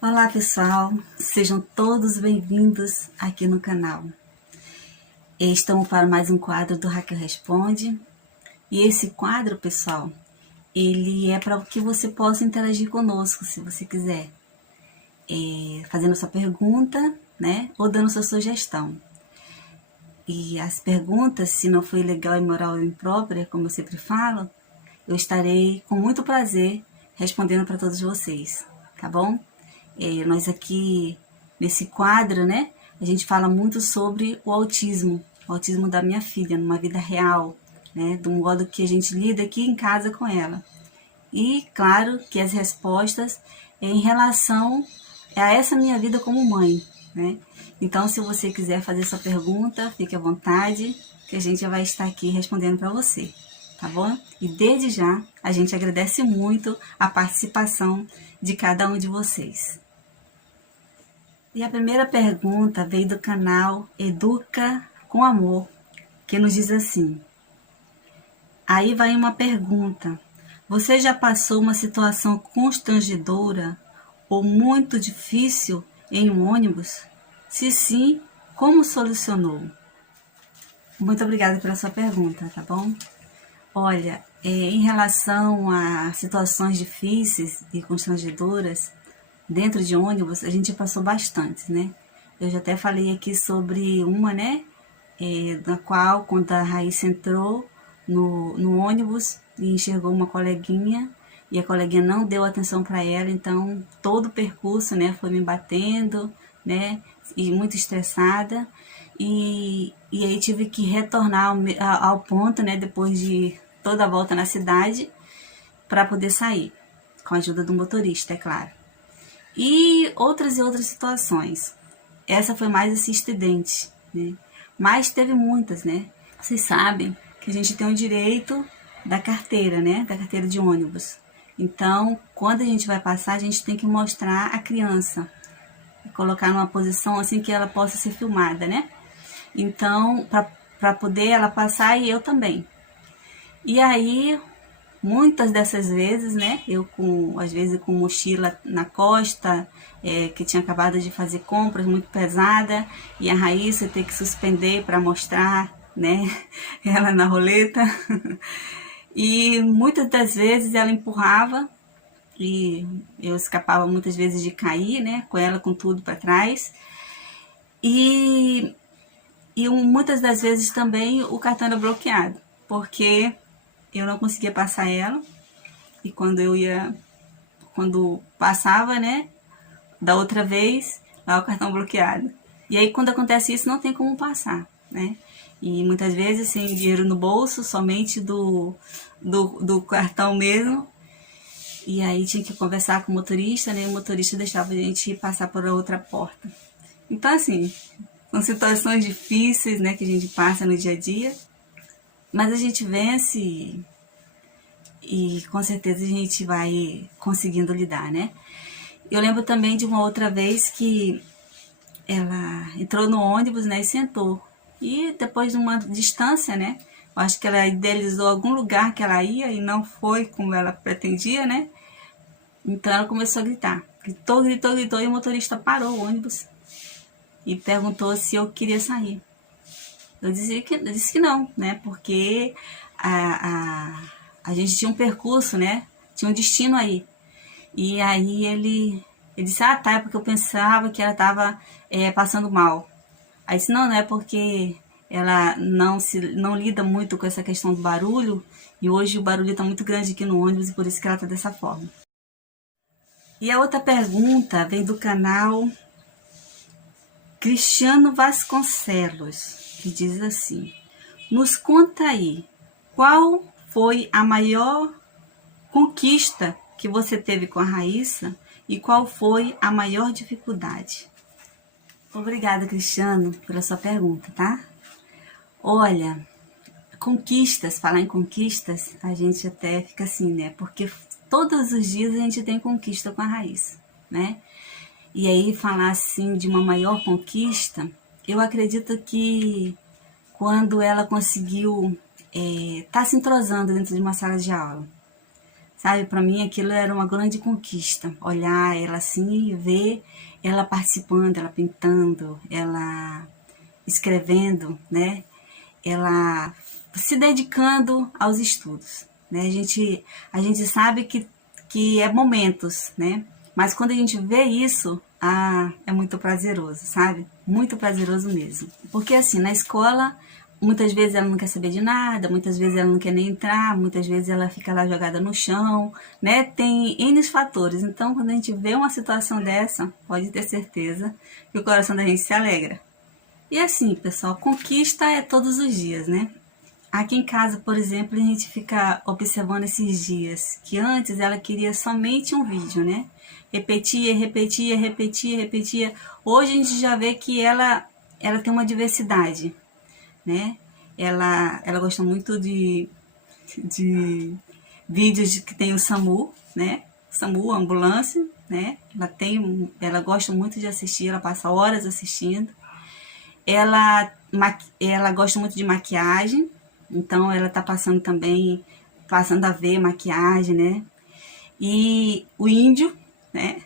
Olá pessoal, sejam todos bem-vindos aqui no canal. Estamos para mais um quadro do Raquel Responde. E esse quadro, pessoal, ele é para que você possa interagir conosco, se você quiser. Fazendo sua pergunta, né? Ou dando sua sugestão. E as perguntas, se não for legal, imoral ou imprópria, como eu sempre falo, eu estarei com muito prazer respondendo para todos vocês, tá bom? Nós aqui, nesse quadro, né, a gente fala muito sobre o autismo da minha filha, numa vida real, né, do modo que a gente lida aqui em casa com ela. E, claro, que as respostas em relação a essa minha vida como mãe, né. Então, se você quiser fazer sua pergunta, fique à vontade, que a gente vai estar aqui respondendo para você, tá bom? E desde já, a gente agradece muito a participação de cada um de vocês. E a primeira pergunta veio do canal Educa com Amor, que nos diz assim: aí vai uma pergunta. Você já passou uma situação constrangedora ou muito difícil em um ônibus? Se sim, como solucionou? Muito obrigada pela sua pergunta, tá bom? Olha, em relação a situações difíceis e constrangedoras, dentro de ônibus, a gente passou bastante, né? Eu já até falei aqui sobre uma, né? Na qual, quando a Raíssa entrou no ônibus e enxergou uma coleguinha, e a coleguinha não deu atenção para ela, então todo o percurso, né, foi me batendo, né? E muito estressada. E aí tive que retornar ao ponto, né, depois de toda a volta na cidade, para poder sair, com a ajuda do motorista, é claro. E outras situações. Essa foi mais esse estridente, né? Mas teve muitas, né? Vocês sabem que a gente tem o direito da carteira, né? Da carteira de ônibus. Então, quando a gente vai passar, a gente tem que mostrar a criança. Colocar numa posição assim que ela possa ser filmada, né? Então, para poder ela passar e eu também. E aí, muitas dessas vezes, né, às vezes com mochila na costa, que tinha acabado de fazer compras muito pesada, e a Raíssa ter que suspender para mostrar, né, ela na roleta. E muitas das vezes ela empurrava e eu escapava muitas vezes de cair, né, com ela com tudo para trás. E muitas das vezes também o cartão era bloqueado, porque eu não conseguia passar ela. E quando passava, né, da outra vez, lá o cartão bloqueado. E aí quando acontece isso, não tem como passar, né? E muitas vezes sem dinheiro no bolso, somente do cartão mesmo. E aí tinha que conversar com o motorista, né? O motorista deixava a gente passar por outra porta. Então, assim, são situações difíceis, né, que a gente passa no dia a dia. Mas a gente vence e com certeza a gente vai conseguindo lidar, né? Eu lembro também de uma outra vez que ela entrou no ônibus, né, e sentou. E depois de uma distância, né, eu acho que ela idealizou algum lugar que ela ia e não foi como ela pretendia, né? Então ela começou a gritar. Gritou, gritou, gritou e o motorista parou o ônibus e perguntou se eu queria sair. Eu disse que não, né? Porque a gente tinha um percurso, né? Tinha um destino aí. E aí ele disse, ah, tá, é porque eu pensava que ela estava passando mal. Aí disse, não, não é porque ela não lida muito com essa questão do barulho, e hoje o barulho está muito grande aqui no ônibus, e por isso que ela está dessa forma. E a outra pergunta vem do canal Cristiano Vasconcelos, que diz assim: nos conta aí, qual foi a maior conquista que você teve com a Raíssa e qual foi a maior dificuldade? Obrigada, Cristiano, pela sua pergunta, tá? Olha, conquistas, falar em conquistas, a gente até fica assim, né? Porque todos os dias a gente tem conquista com a Raíssa, né? E aí falar assim de uma maior conquista, eu acredito que quando ela conseguiu tá se entrosando dentro de uma sala de aula, Sabe, para mim aquilo era uma grande conquista, olhar ela assim e ver ela participando, ela pintando, ela escrevendo, né? Ela se dedicando aos estudos, né? A gente sabe que é momentos, né? Mas quando a gente vê isso, é muito prazeroso, sabe? Muito prazeroso mesmo. Porque assim, na escola, muitas vezes ela não quer saber de nada, muitas vezes ela não quer nem entrar, muitas vezes ela fica lá jogada no chão, né? Tem N fatores. Então, quando a gente vê uma situação dessa, pode ter certeza que o coração da gente se alegra. E assim, pessoal, conquista é todos os dias, né? Aqui em casa, por exemplo, a gente fica observando esses dias, que antes ela queria somente um vídeo, né? Repetia, repetia, repetia, repetia. Hoje a gente já vê que ela tem uma diversidade, né? Ela gosta muito de vídeos que tem o SAMU, né? SAMU, ambulância, né? Ela gosta muito de assistir, ela passa horas assistindo. Ela gosta muito de maquiagem, então ela tá passando a ver maquiagem, né? E o índio, né?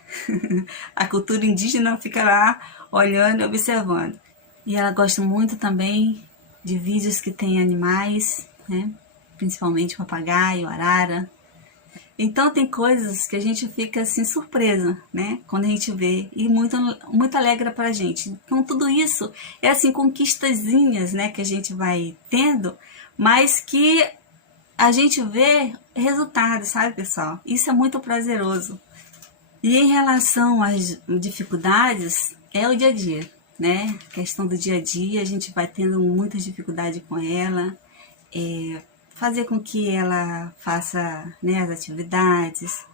A cultura indígena fica lá olhando e observando. E ela gosta muito também de vídeos que tem animais, né? Principalmente papagaio, arara. Então tem coisas que a gente fica assim surpresa, né? Quando a gente vê e muito alegra pra gente. Então tudo isso é assim conquistazinhas, né, que a gente vai tendo, mas que a gente vê resultados, sabe, pessoal? Isso é muito prazeroso. E em relação às dificuldades, é o dia a dia, né? A questão do dia a dia, a gente vai tendo muita dificuldade com ela, fazer com que ela faça, né, as atividades,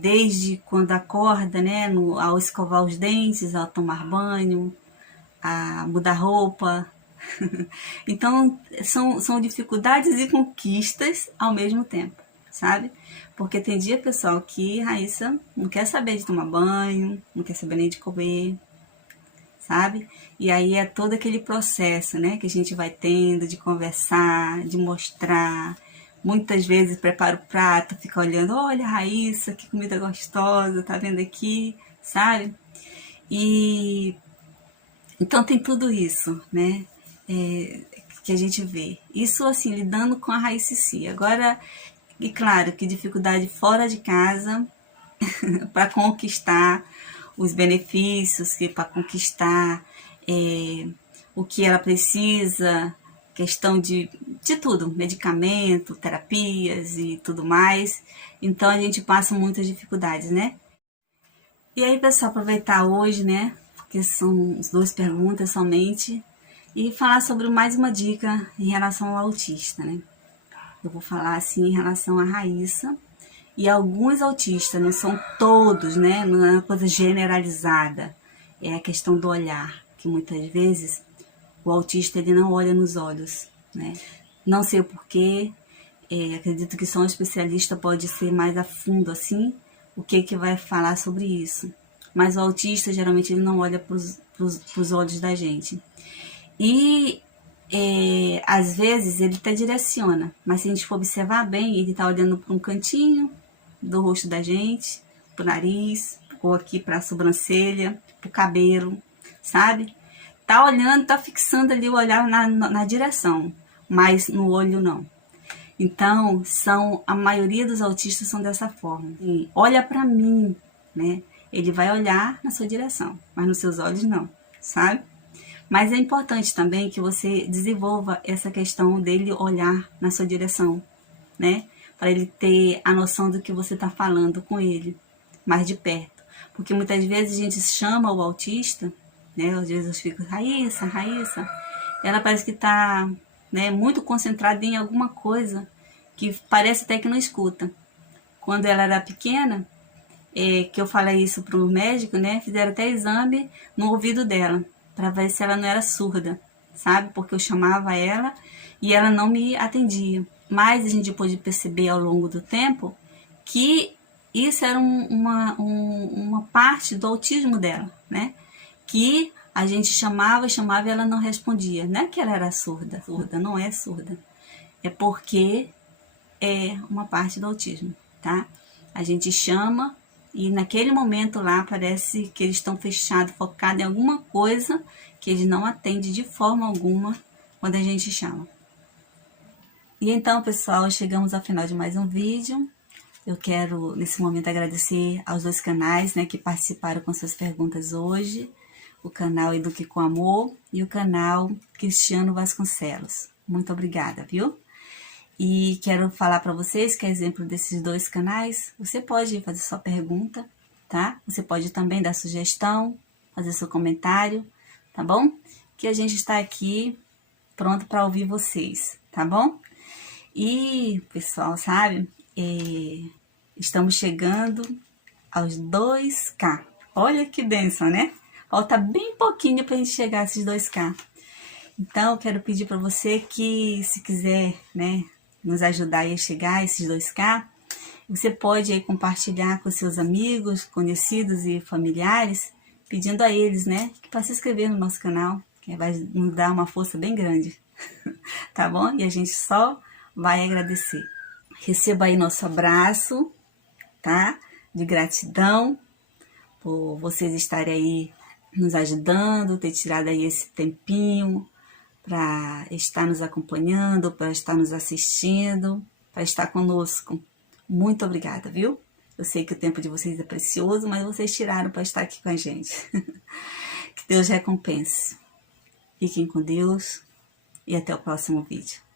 desde quando acorda, né, ao escovar os dentes, ao tomar banho, a mudar roupa. Então, são dificuldades e conquistas ao mesmo tempo, sabe? Porque tem dia, pessoal, que Raíssa não quer saber de tomar banho, não quer saber nem de comer, sabe? E aí é todo aquele processo, né, que a gente vai tendo de conversar, de mostrar. Muitas vezes prepara o prato, fica olhando, olha, Raíssa, que comida gostosa, tá vendo aqui, sabe? E então tem tudo isso, né? Que a gente vê. Isso assim, lidando com a Raíssa em si. Agora, e claro, que dificuldade fora de casa para conquistar os benefícios, que para conquistar o que ela precisa, questão de tudo, medicamento, terapias e tudo mais. Então a gente passa muitas dificuldades, né? E aí, pessoal, aproveitar hoje, né? Porque são as 2 perguntas somente, e falar sobre mais uma dica em relação ao autista, né? Eu vou falar assim em relação à Raíssa e alguns autistas, não são todos, né? Não é uma coisa generalizada. É a questão do olhar, que muitas vezes o autista ele não olha nos olhos, né? Não sei o porquê, acredito que só um especialista pode ser mais a fundo assim, o que vai falar sobre isso. Mas o autista geralmente ele não olha para os olhos da gente. E às vezes ele até direciona, mas se a gente for observar bem, ele está olhando para um cantinho do rosto da gente, pro nariz, ou aqui para a sobrancelha, pro cabelo, sabe? Tá olhando, tá fixando ali o olhar na direção, mas no olho não. Então, a maioria dos autistas são dessa forma. E olha para mim, né? Ele vai olhar na sua direção, mas nos seus olhos não, sabe? Mas é importante também que você desenvolva essa questão dele olhar na sua direção, né? Para ele ter a noção do que você está falando com ele, mais de perto. Porque muitas vezes a gente chama o autista, né? Às vezes eu fico, Raíssa, Raíssa. Ela parece que está, né, muito concentrada em alguma coisa que parece até que não escuta. Quando ela era pequena, que eu falei isso para o médico, né? Fizeram até exame no ouvido dela, para ver se ela não era surda, sabe? Porque eu chamava ela e ela não me atendia. Mas a gente pôde perceber ao longo do tempo que isso era uma parte do autismo dela, né? Que a gente chamava e ela não respondia. Não é que ela era surda, não é surda. É porque é uma parte do autismo, tá? A gente chama e naquele momento lá parece que eles estão fechados, focados em alguma coisa que eles não atendem de forma alguma quando a gente chama. E então, pessoal, chegamos ao final de mais um vídeo. Eu quero, nesse momento, agradecer aos 2 canais, né, que participaram com suas perguntas hoje. O canal Eduque com Amor e o canal Cristiano Vasconcelos. Muito obrigada, viu? E quero falar para vocês que, a exemplo desses 2 canais, você pode fazer sua pergunta, tá? Você pode também dar sugestão, fazer seu comentário, tá bom? Que a gente está aqui pronto para ouvir vocês, tá bom? E, pessoal, sabe, estamos chegando aos 2K. Olha que bênção, né? Falta bem pouquinho para a gente chegar a esses 2K. Então, eu quero pedir para você que, se quiser, né, nos ajudar a chegar a esses 2K, você pode aí compartilhar com seus amigos, conhecidos e familiares, pedindo a eles, né, que para se inscrever no nosso canal, que vai nos dar uma força bem grande, tá bom? E a gente só vai agradecer. Receba aí nosso abraço, tá? De gratidão por vocês estarem aí nos ajudando, ter tirado aí esse tempinho para estar nos acompanhando, para estar nos assistindo, para estar conosco. Muito obrigada, viu? Eu sei que o tempo de vocês é precioso, mas vocês tiraram para estar aqui com a gente. Que Deus recompense. Fiquem com Deus e até o próximo vídeo.